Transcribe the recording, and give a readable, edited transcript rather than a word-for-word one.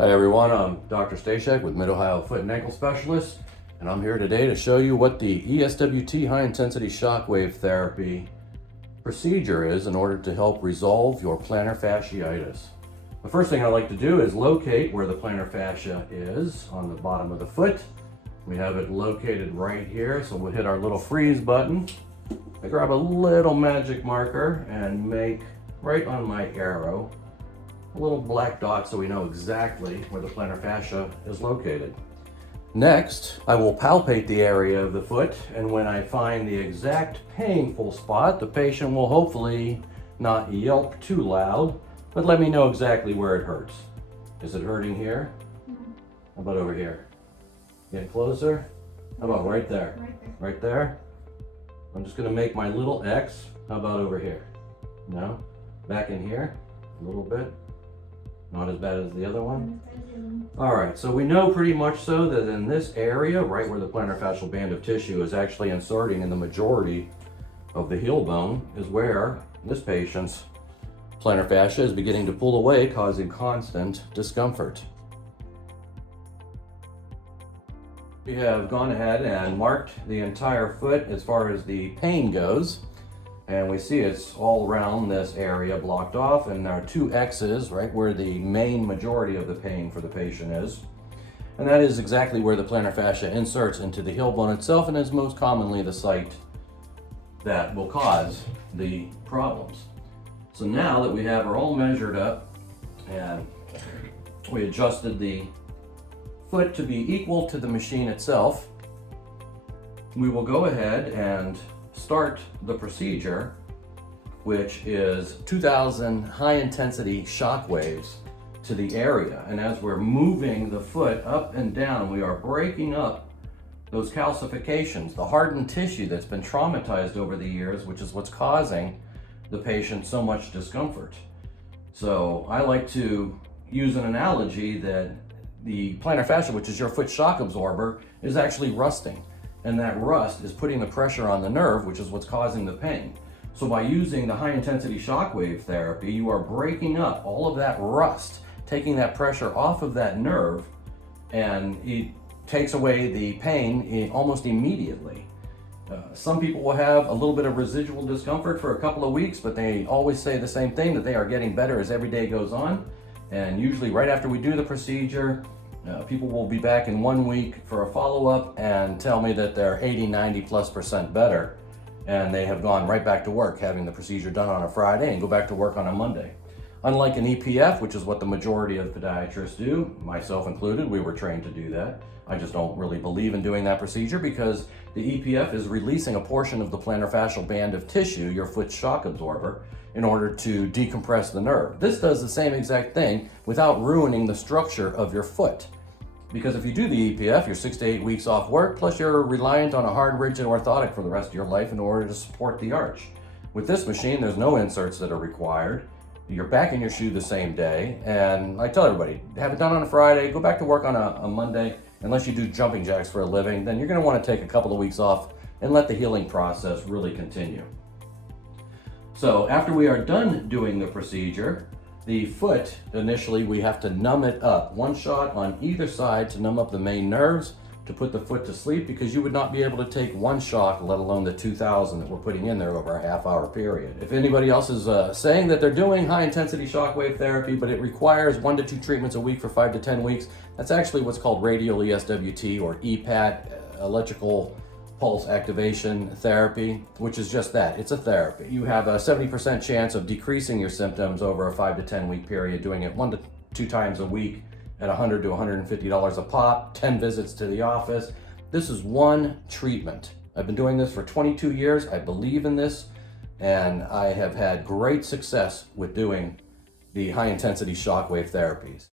Hi everyone, I'm Dr. Stashek with Mid-Ohio Foot and Ankle Specialist, and I'm here today to show you what the ESWT high intensity shockwave therapy procedure is in order to help resolve your plantar fasciitis. The first thing I like to do is locate where the plantar fascia is on the bottom of the foot. We have it located right here, so we'll hit our little freeze button. I grab a little magic marker and make right on my arrow a little black dot so we know exactly where the plantar fascia is located. Next, I will palpate the area of the foot, and when I find the exact painful spot, the patient will hopefully not yelp too loud, but let me know exactly where it hurts. Is it hurting here? How about over here? Get closer? How about right there? Right there? I'm just gonna make my little X. How about over here? No? Back in here? A little bit? Not as bad as the other one? All right, so we know pretty much so that in this area, right where the plantar fascial band of tissue is actually inserting in the majority of the heel bone, is where this patient's plantar fascia is beginning to pull away, causing constant discomfort. We have gone ahead and marked the entire foot as far as the pain goes. And we see it's all around this area blocked off, and there are two X's right where the main majority of the pain for the patient is. And that is exactly where the plantar fascia inserts into the heel bone itself, and is most commonly the site that will cause the problems. So now that we have her all measured up and we adjusted the foot to be equal to the machine itself, we will go ahead and start the procedure, which is 2,000 high intensity shock waves to the area. And as we're moving the foot up and down, we are breaking up those calcifications, the hardened tissue that's been traumatized over the years, which is what's causing the patient so much discomfort. So I like to use an analogy that the plantar fascia, which is your foot shock absorber, is actually rusting. And that rust is putting the pressure on the nerve, which is what's causing the pain. So by using the high intensity shockwave therapy, you are breaking up all of that rust, taking that pressure off of that nerve, and it takes away the pain almost immediately. Some people will have a little bit of residual discomfort for a couple of weeks, but they always say the same thing, that they are getting better as every day goes on. And usually right after we do the procedure, people will be back in 1 week for a follow-up and tell me that they're 80–90+% better, and they have gone right back to work, having the procedure done on a Friday and go back to work on a Monday. Unlike an EPF, which is what the majority of podiatrists do, myself included, we were trained to do that. I just don't really believe in doing that procedure because the EPF is releasing a portion of the plantar fascial band of tissue, your foot shock absorber, in order to decompress the nerve. This does the same exact thing without ruining the structure of your foot. Because if you do the EPF, you're 6 to 8 weeks off work, plus you're reliant on a hard, rigid orthotic for the rest of your life in order to support the arch. With this machine, there's no inserts that are required. You're back in your shoe the same day, and I tell everybody, have it done on a Friday, go back to work on a Monday. Unless you do jumping jacks for a living, then you're gonna wanna take a couple of weeks off and let the healing process really continue. So after we are done doing the procedure, the foot, initially we have to numb it up. One shot on either side to numb up the main nerves to put the foot to sleep, because you would not be able to take one shock, let alone the 2,000 that we're putting in there over a half-hour period. If anybody else is saying that they're doing high-intensity shockwave therapy, but it requires 1 to 2 treatments a week for 5 to 10 weeks, that's actually what's called radial ESWT, or EPAT, electrical pulse activation therapy, which is just that, it's a therapy. You have a 70% chance of decreasing your symptoms over a 5 to 10 week period, doing it 1 to 2 times a week at $100 to $150 a pop, 10 visits to the office. This is one treatment. I've been doing this for 22 years. I believe in this, and I have had great success with doing the high intensity shockwave therapies.